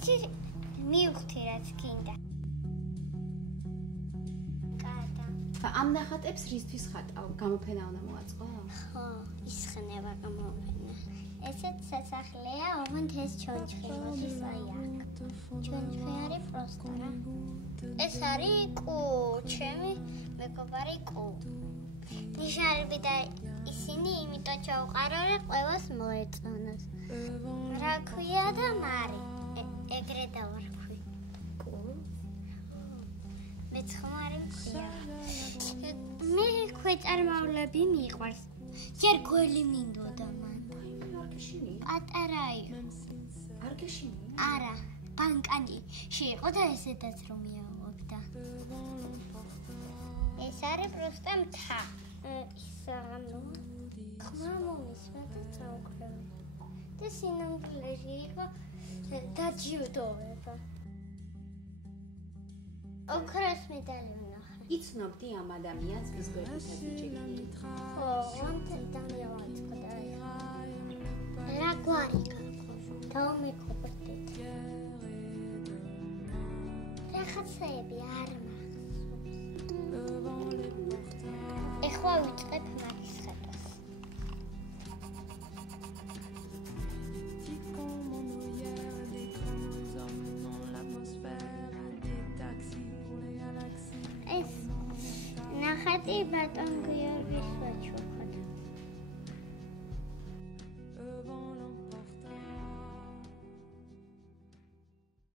იცი მივხვდი რაც გინდა. ამ ნახატებს რისთვის ხატავ? გამოფენა უნდა მოაწყო? ხო, ისხნება გამოფენა. ესეც სასახლეა, ოღონდ ეს ჩონჩხი მოდის აი აქ. ჩონჩხი არის პროსტა რა. ეს არის კუ, ჩემი მეგობარი კუ. ნიშარები და ისინი იმიტომ ჩავყარო, რომ ყველას მოეწონოს. რა ქვია და მარი. ეგრე დავარქვი. კუ? მეც ხმარი ვქვია. მე ქვეწარმავლები მიყვარს. ჯერ გველი მინდოდა მან. პატარა იყო. არ გეშინი? არა, ბანკანი შეიყო და ესეთაც რომ მიაღვებდა. ეს არის პროსტა მთა. ისაღამო. ხმა მომისვა და წავკრები. და სინამდვილეში იყო დაჯილდოვება. ოქროს მედალი ვნახე. იცნობდი ამ ადამიანს, ვის გვერდითაც იჭიქი? ხო, დამიავაწყდა. რა გვარი გაქვს? დავმეკობდით. რაღაცები არ მახსოვს. ეხლა ვიწყებ მაგის ხატვას. ეს ნახატი ბატონ გიორგის ვაჩვა.